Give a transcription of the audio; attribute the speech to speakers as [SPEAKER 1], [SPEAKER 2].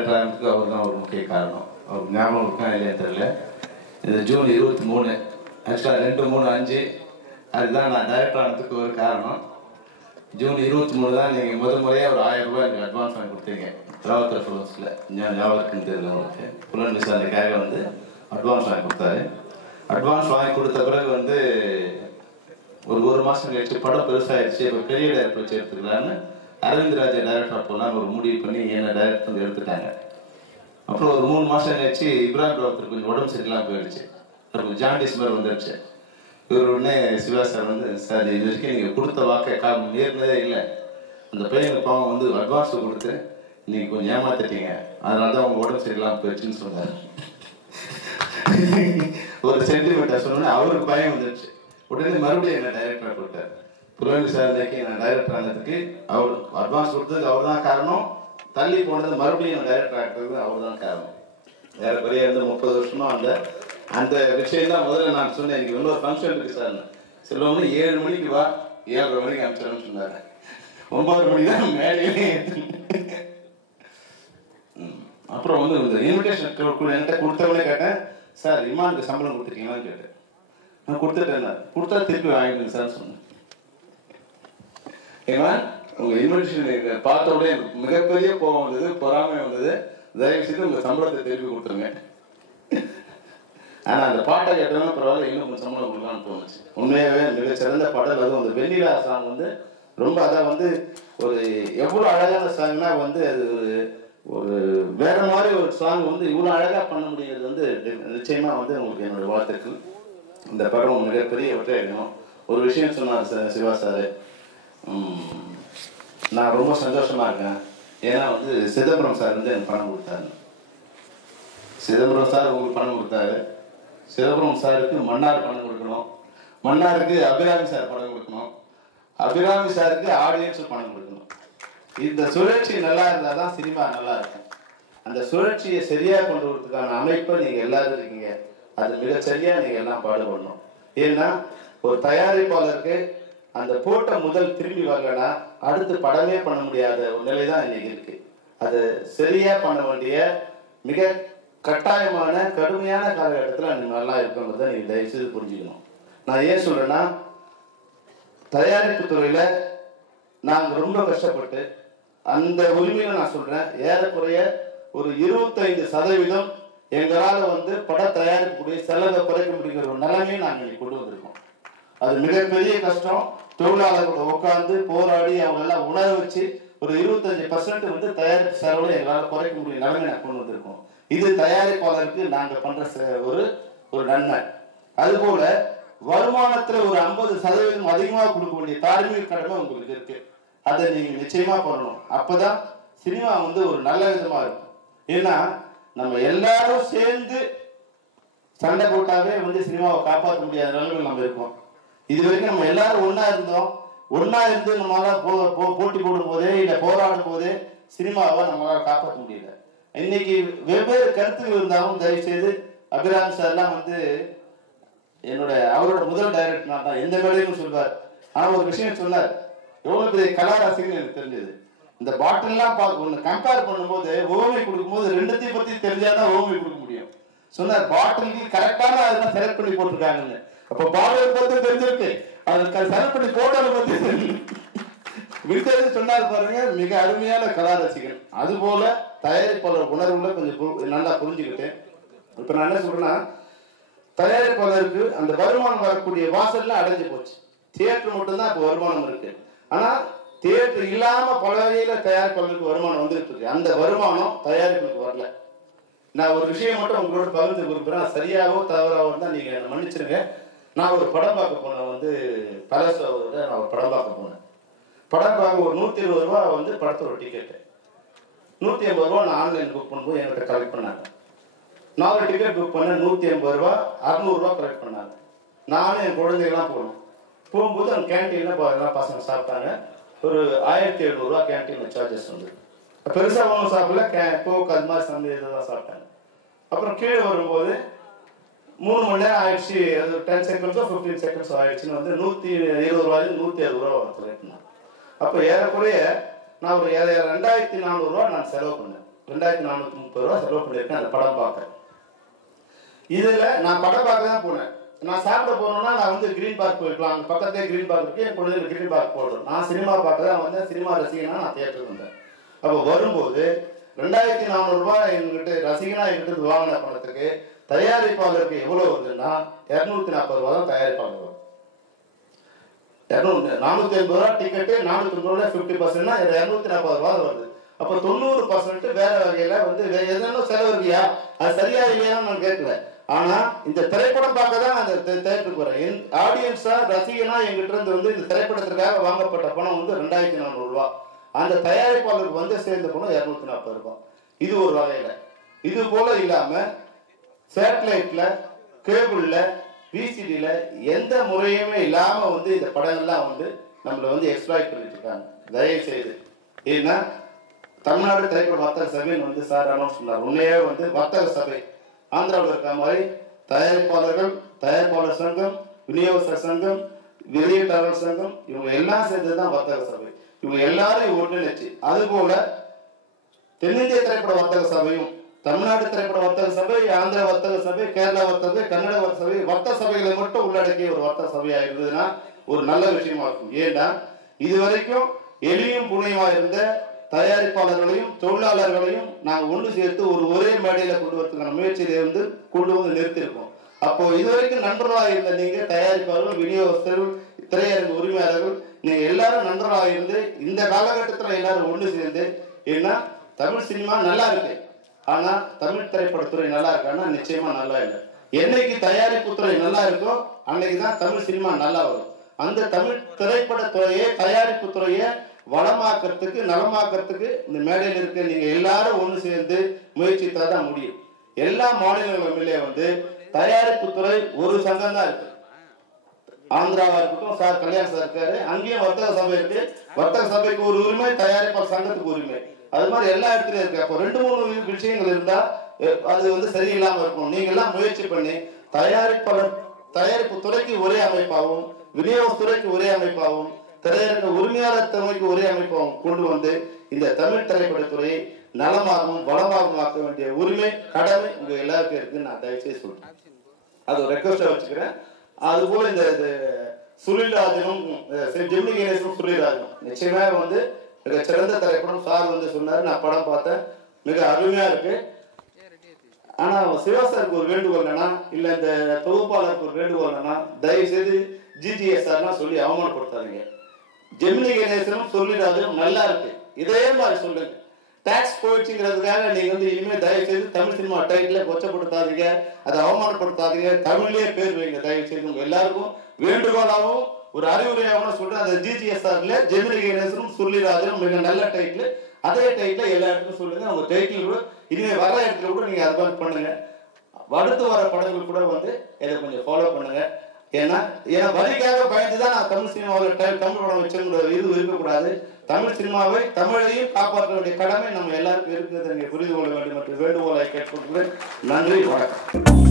[SPEAKER 1] அது அவர் தான் ஒரு முக்கிய காரணம். அவர் ஞாபகம் இருக்கா இல்லையான்னு தெரியல. இது ஜூன் இருபத்தி மூணு. ஆக்சுவலாக ரெண்டு மூணு அஞ்சு. அதுதான் நான் டைரக்டர் ஆனதுக்கு ஒரு காரணம். ஜூன் இருபத்தி மூணு தான் நீங்கள் முதல் முறையாக ஒரு ஆயிரம் ரூபாய் எனக்கு அட்வான்ஸ் வாங்கி கொடுத்தீங்க. ராவத்தர் ஃபிலிம்ஸில் ஞாபகம் இருக்குன்னு தெரியல உங்களுக்கு. புலன் விசாரணைக்காக வந்து அட்வான்ஸ் வாங்கி கொடுத்தாரு. அட்வான்ஸ் வாங்கி கொடுத்த பிறகு வந்து ஒரு ஒரு மாதம் கழிச்சு படம் பெருசாகிடுச்சு இப்போ பெரிய டைரக்டர் வச்சு எடுத்துக்கலான்னு அரவிந்த் ராஜா டேரக்டர் போகலான்னு ஒரு முடிவு பண்ணி என்னை டைரக்டர் வந்து எடுத்துட்டாங்க. அப்புறம் ஒரு மூணு மாதம் கழிச்சு இப்ராஹிம் ராவத்தர் கொஞ்சம் உடம்பு சரியில்லாம போயிடுச்சு. அவருக்கு ஜாண்டிஸ் மாதிரி வந்துடுச்சு இவர் உடனே சிவா சார் வந்து சார் இது வரைக்கும் நீங்கள் கொடுத்த வாக்கை கா நேர்ந்ததே இல்லை. அந்த பையனுக்கு பாவம் வந்து அட்வான்ஸ் கொடுத்து நீங்கள் கொஞ்சம் ஏமாத்திட்டீங்க. அதனால தான் உங்க உடம்பு சரியில்லாம போயிடுச்சுன்னு சொன்னார். ஒரு சென்டிமீட்டர் சொன்னோன்னே அவருக்கு பயம் வந்துடுச்சு உடனே மறுபடியும் என்ன டைரக்டர் கொடுத்தாரு. புலன் விசாரணைக்கு நான் டைரக்டர் ஆனதுக்கு அவர் அட்வான்ஸ் கொடுத்ததுக்கு அவர் தான் காரணம். தள்ளி போனது மறுபடியும் நான் டைரக்டர் ஆகிறது அவர் தான் காரணம் ஏறக்குறைய வந்து முப்பது வருஷமா அந்த அந்த விஷயம் தான் முதல்ல நான் சொன்னேன். எனக்கு இன்னொரு ஃபங்க்ஷன் இருக்கு சார். செல்வம்னு ஏழு மணிக்கு வா ஏழரை மணிக்கு அனுப்பிச்சிடணும்னு சொன்னாரு. ஒன்பது மணி தான் மேடையிலே அப்புறம் வந்து இந்த இன்விடேஷன் என்கிட்ட கொடுத்தவனே கேட்டேன். சார் இமானுக்கு சம்பளம் கொடுத்துருக்கீங்களான்னு கேட்டேன். நான் கொடுத்துட்டேன் கொடுத்தா திருப்பி வாங்கிடுங்க சார் சொன்னேன். ஏன்னா உங்க இன்விடேஷன் பார்த்த உடனே மிகப்பெரிய கோபம் வந்தது பொறாமை வந்தது. தயவு செய்து உங்க சம்பளத்தை திருப்பி கொடுத்துருங்க. ஆனா அந்த பாட்டை கேட்டதும் பரவாயில்ல இன்னும் கொஞ்சம் சம்பளம் கொடுக்கலாம்னு தோணுச்சு. உண்மையாவே மிக சிறந்த பாடல். அதுவும் அந்த வெண்ணிலா சாங் வந்து ரொம்ப அதான் வந்து ஒரு எவ்வளோ அழகான சாங்னா வந்து அது ஒரு ஒரு வேற மாதிரி ஒரு சாங் வந்து இவ்வளோ அழகா பண்ண முடியாது வந்து நிச்சயமா வந்து உங்களுக்கு என்னோட வாழ்த்துக்கள். இந்த படம் மிகப்பெரிய வெற்றி ஒரு விஷயம் சொன்னார் சிவா சார். நான் ரொம்ப சந்தோஷமா இருக்கேன். ஏன்னா வந்து சிதம்பரம் சார் வந்து எனக்கு பணம் கொடுத்தாரு. சிதம்பரம் சார் உங்களுக்கு பணம் கொடுத்தாரு. சிதம்பரம் சாருக்கு மன்னார் பணம் கொடுக்கணும். மன்னாருக்கு அபிராமி சார் பணம் கொடுக்கணும். அபிராமி சாருக்கு ஆடியன்ஸ் பணம் கொடுக்கணும். இந்த சுழற்சி நல்லா இருந்தால் தான் சினிமா நல்லா இருக்கும். அந்த சுழற்சியை சரியாக கொண்டு வரதுக்கான அமைப்பை நீங்கள் எல்லாரும் இருக்கீங்க. அது மிக சரியாக நீங்கள் எல்லாம் பாடுபடணும். ஏன்னா ஒரு தயாரிப்பாளருக்கு அந்த போட்ட முதல் திரும்பி வரலன்னா அடுத்து படமே பண்ண முடியாத ஒரு நிலை தான் இன்னைக்கு இருக்கு. அது சரியா பண்ண வேண்டிய மிக கட்டாயமான கடுமையான காலகட்டத்தில் நீங்க நல்லா இருக்குங்கிறத நீங்க தயவுசெய்து புரிஞ்சுக்கணும். நான் ஏன் சொல்றேன்னா தயாரிப்பு துறையில நாங்கள் ரொம்ப கஷ்டப்பட்டு அந்த உரிமையில நான் சொல்றேன் ஏறக்குறைய ஒரு இருபத்தைந்து சதவீதம் எங்களால் வந்து பட தயாரிப்புடைய செலவை குறைக்க முடியுங்கிற ஒரு நிலைமையை நாங்கள் இன்னைக்கு கொண்டு வந்திருக்கோம். அது மிகப்பெரிய கஷ்டம். தொழிலாளர்களோட உட்கார்ந்து போராடி அவங்க எல்லாம் உணர வச்சு ஒரு இருபத்தஞ்சு பர்சன்ட் வந்து தயாரிப்பு செலவுல எங்களால் குறைக்க முடியும் நிலைமை கொண்டு வந்திருக்கோம். இது தயாரிப்பாளருக்கு நாங்க பண்ற ஒரு ஒரு நன்மை. அதுபோல வருமானத்துல ஒரு ஐம்பது சதவீதம் அதிகமா கொடுக்க வேண்டிய தார்மீக கடமை உங்களுக்கு இருக்கு. அதை நீங்க நிச்சயமா பண்ணணும். அப்பதான் சினிமா வந்து ஒரு நல்ல விதமா இருக்கும். ஏன்னா நம்ம எல்லாரும் சேர்ந்து சண்டை போட்டாவே வந்து சினிமாவை காப்பாற்ற முடியாத நிலைமையில் நம்ம இருக்கோம். இது வரைக்கும் நம்ம எல்லாரும் ஒன்னா இருந்தோம். ஒன்னா இருந்து நம்மளால போ போட்டி போடும் போது இல்ல போராடும் போதே சினிமாவை நம்மளால காப்பாற்ற முடியல. இன்னைக்கு வெவ்வேறு கருத்துகள் இருந்தாலும் தயவு செய்து அபிராம் சார்லாம் வந்து என்னோட அவரோட முதல் டைரக்டர் நான் தான். எந்த வேலையும் சொல்வார். ஆனா ஒரு விஷயம் சொன்னார். எவ்வளவு பெரிய கலாராசின்னு எனக்கு தெரிஞ்சது. இந்த பாட்டில்லாம் பார்க்க ஒன்று கம்பேர் பண்ணும்போது ஓமை கொடுக்கும்போது ரெண்டுத்தையும் பத்தி தெரிஞ்சாதான் ஓமை கொடுக்க முடியும். சொன்னார் பாட்டிலுக்கு கரெக்டான அதெல்லாம் செலக்ட் பண்ணி போட்டிருக்காங்கன்னு. அப்ப பாடல் பார்த்து தெரிஞ்சிருக்கு. அதுக்கு சரப்படி போட்டாலும் பார்த்து பத்தி சொன்னார் பாருங்க மிக அருமையான கலா ரசிகன் அது போல தயாரிப்பாளர் உணர்வுல கொஞ்சம் நல்லா புரிஞ்சுக்கிட்டேன். இப்ப நான் என்ன சொல்றேன்னா தயாரிப்பாளருக்கு அந்த வருமானம் வரக்கூடிய வாசல்லாம் அடைஞ்சு போச்சு. தியேட்டர் மட்டும்தான் இப்போ வருமானம் இருக்கு. ஆனா தியேட்டர் இல்லாம பல வகையில தயாரிப்பாளருக்கு வருமானம் வந்துட்டு இருக்கு. அந்த வருமானம் தயாரிப்புக்கு வரல. நான் ஒரு விஷயம் மட்டும் உங்களோட பகிர்ந்து கொடுக்குறேன். சரியாகவும் தவறாவோ தான் நீங்க என்னை மன்னிச்சிருங்க நான் ஒரு படம் பார்க்க போனேன். வந்து பலசோட நான் ஒரு படம் பார்க்க போனேன். படம் பார்க்க ஒரு நூற்றி இருபது ரூபா வந்து படத்தோட டிக்கெட்டு நூற்றி ஐம்பது ரூபா நான் ஆன்லைன் புக் பண்ணும்போது என்கிட்ட கலெக்ட் பண்ணாங்க. நான் ஒரு டிக்கெட் புக் பண்ணேன். நூற்றி ஐம்பது ரூபா அறுநூறுவா கலெக்ட் பண்ணாங்க. நானும் என் குழந்தைகள்லாம் போகணும் போகும்போது அந்த கேன்டீனில் எல்லாம் பசங்க சாப்பிட்டாங்க. ஒரு ஆயிரத்தி எழுநூறுவா கேன்டீனில் சார்ஜஸ் வந்து பெருசாக ஒன்றும் சாப்பிடல. கே கோக் அது மாதிரி சமையல் இதெல்லாம் சாப்பிட்டாங்க. அப்புறம் கீழே வரும்போது மூணு மணி நேரம் ஆயிடுச்சு. அது டென் செகண்ட்ஸோ ஃபிஃப்டீன் செகண்ட்ஸோ ஆயிடுச்சுன்னு வந்து நூற்றி இருபது ரூபாயிலும் நூற்றி அறுபது ரூபா வரத்து பண்ணாங்க அப்போ ஏறக்குறைய நான் ஒரு ஏ- ரெண்டாயிரத்தி நானூறுரூவா நான் செலவு பண்ணேன். ரெண்டாயிரத்தி நானூற்றி முப்பது ரூபா செலவு பண்ணியிருக்கேன் அந்த படம் பார்க்க. இதில் நான் படம் பார்க்க தான் போனேன். நான் சாப்பிட போனோம்னா நான் வந்து கிரீன் பார்க் போயிருக்கலாம். அங்கே பக்கத்தே கிரீன் பார்க் இருக்கு. என் குழந்தைங்க கிரீன் பார்க் போடுறோம் நான் சினிமா பார்க்க தான் வந்தேன். சினிமா ரசிகனா நான் தியேட்டருக்கு வந்தேன். அப்போ வரும்போது ரெண்டாயிரத்தி நானூறுரூவா எங்கிட்ட ரசிகனா எங்கிட்ட வாங்கின பணத்துக்கு தயாரிப்பாளருக்கு எவ்வளோ வருதுன்னா இரநூத்தி நாற்பது ரூபா தான் தயாரிப்பாளர் வரும் இரநூறு நானூற்றி ஐம்பது ரூபா டிக்கெட்டு நானூற்றி ஐம்பது ரூபா ஃபிஃப்டி பர்சன்ட்னா இரநூத்தி நாற்பது ரூபா வருது. அப்போ தொண்ணூறு பர்சன்ட் வேற வகையில வந்து வேற செலவு இருக்கியா? அது சரியா இல்லையான்னு நான் கேட்கல. ஆனா இந்த திரைப்படம் பார்க்க தான் அந்த தேட்டருக்கு வரேன் என் ஆடியன்ஸா ரசிகனா எங்கிட்ட இருந்து வந்து இந்த திரைப்படத்திற்காக வாங்கப்பட்ட பணம் வந்து ரெண்டாயிரத்தி நானூறு ரூபா. அந்த தயாரிப்பாளருக்கு வந்து சேர்ந்த பணம் இரநூத்தி நாற்பது ரூபாய் இது ஒரு வகையில. இது போல இல்லாம சேட்டலைட்ல கேபிள்ல பிசிடியில எந்த முறையுமே இல்லாம வந்து இந்த படங்கள்லாம் வந்து நம்மள வந்து எக்ஸ்ப்ளாய்ட் பண்ணிட்டு இருக்காங்க தயவு செய்து ஏன்னா தமிழ்நாடு திரைப்பட வர்த்தக சபைன்னு வந்து சார் அனௌன்ஸ் பண்ணார். உண்மையே வந்து வர்த்தக சபை. ஆந்திராவில் இருக்க மாதிரி தயாரிப்பாளர்கள் தயாரிப்பாளர் சங்கம் விநியோகஸ்தர் சங்கம் வெளியீட்டாளர் சங்கம் இவங்க எல்லாம் சேர்ந்து தான் வர்த்தக சபை. இவங்க எல்லாரும் ஒன்றிணைச்சு அதுபோல தென்னிந்திய திரைப்பட வர்த்தக சபையும் தமிழ்நாடு திரைப்பட வர்த்தக சபை ஆந்திர வர்த்தக சபை கேரளா வர்த்தக சபை கன்னட வர்த்தக சபை வர்த்தக சபைகளை மட்டும் உள்ளடக்கிய ஒரு வர்த்தக சபையா இருந்ததுன்னா ஒரு நல்ல விஷயமா இருக்கும். ஏன்னா இது வரைக்கும் எளியும் புனையுமா இருந்த தயாரிப்பாளர்களையும் தொழிலாளர்களையும் நாங்கள் ஒன்று சேர்த்து ஒரு ஒரே மேடையில கொண்டு வரதுக்கான முயற்சியில இருந்து கொண்டு வந்து நிறுத்தியிருக்கோம். அப்போ இதுவரைக்கும் நண்பர்களாக இருந்த நீங்க தயாரிப்பாளர்கள் விநியோகஸ்தர்கள் திரையரங்கு உரிமையாளர்கள் நீங்க எல்லாரும் நண்பர்களாக இருந்து இந்த காலகட்டத்தில் எல்லாரும் ஒன்று சேர்ந்து ஏன்னா தமிழ் சினிமா நல்லா இருக்கு. ஆனா தமிழ் திரைப்படத்துறை நல்லா இருக்கான்னா நிச்சயமா நல்லா இல்லை. என்னைக்கு தயாரிப்பு துறை நல்லா இருக்கோ அன்னைக்கு தான் தமிழ் சினிமா நல்லா வரும். அந்த தமிழ் திரைப்படத்துறையே தயாரிப்பு துறையை வளமாக்கிறதுக்கு நலமாக்கிறதுக்கு இந்த மேடையில் இருக்க நீங்க எல்லாரும் ஒன்று சேர்ந்து முயற்சித்தா தான் முடியும். எல்லா மாநிலங்களிலே வந்து தயாரிப்பு துறை ஒரு சங்கம் தான் இருக்கு. ஆந்திராவா இருக்கட்டும் சார் கல்யாண் சார் இருக்காரு. அங்கேயும் வர்த்தக சபை இருக்கு. வர்த்தக சபைக்கு ஒரு உரிமை தயாரிப்பாளர் சங்கத்துக்கு உரிமை. அது மாதிரி எல்லா இடத்துலயும் இருக்கு. அப்போ ரெண்டு மூணு விஷயங்கள் இருந்தா அது வந்து சரியில்லாம இருக்கும். நீங்க எல்லாம் முயற்சி பண்ணி தயாரிப்பாளர் தயாரிப்பு துறைக்கு ஒரே அமைப்பாகவும் விநியோகத்துறைக்கு ஒரே அமைப்பாகவும் திரையரங்க உரிமையாளர் துறைக்கு ஒரே அமைப்பாகவும் கொண்டு வந்து இந்த தமிழ் திரைப்படத்துறையை நலமாகவும் வளமாகவும் ஆக்க வேண்டிய உரிமை கடமை உங்க எல்லாருக்கும் இருக்குன்னு நான் தயவுசெய்து சொல்றேன். அது ஒரு ரெக்வஸ்டா வச்சுக்கிறேன். அது போல இந்த இது சுனில்ராஜனும் சரி, ஜெமினி கணேசனும் சுனில்ராஜனும் நிச்சயமாக வந்து மிக சிறந்த திரைப்படம் சார் வந்து சொன்னாரு. நான் படம் பார்த்தேன். மிக அருமையா இருக்கு. ஆனா சிவா சாருக்கு ஒரு வேண்டுகோள் என்னன்னா இல்ல இந்த தொகுப்பாளருக்கு ஒரு வேண்டுகோள் என்னன்னா தயவு செய்து ஜிஜிஎஸ்ஆர்னா சொல்லி அவமானப்படுத்தாதீங்க. ஜெமினி கணேசனும் சொல்லிடாது நல்லா இருக்கு. இதே மாதிரி சொல்லுங்க. டேக்ஸ் போயிடுச்சுங்கிறதுக்காக நீங்க வந்து இனிமே தயவு செய்து தமிழ் சினிமா டைட்டில் கொச்சப்படுத்தாதீங்க. அதை அவமானப்படுத்தாதீங்க. தமிழ்லயே பேர் வைங்க. தயவு செய்து உங்க எல்லாருக்கும் வேண்டுகோளாகவும் ஒரு அறிவுரையாகவும் சொல்றேன் அந்த ஜிஜிஎஸ்ஆர்ல ஜெமினி கணேசனும் சொல்லிராஜனும் மிக நல்ல டைட்டில் அதே டைட்டில் எல்லா இடத்துக்கும் சொல்லுங்க அவங்க டைட்டில் கூட இனிமே வர இடத்துல கூட நீங்க அது மாதிரி பண்ணுங்க. அடுத்து வர படங்கள் கூட வந்து இதை கொஞ்சம் ஃபாலோ பண்ணுங்க. ஏன்னா ஏன்னா வரிக்காக பயந்து தான் நான் தமிழ் சினிமாவில் டைம் தமிழ் படம் வச்சுங்கிற இது இருக்கக்கூடாது. தமிழ் சினிமாவை தமிழையும் காப்பாற்ற வேண்டிய கடமை நம்ம எல்லாருக்கும் இருக்கிறது நீங்கள் புரிந்து கொள்ள வேண்டும் மற்றும் வேண்டுகோளை கேட்டுக்கொள்கிறேன். நன்றி வணக்கம்.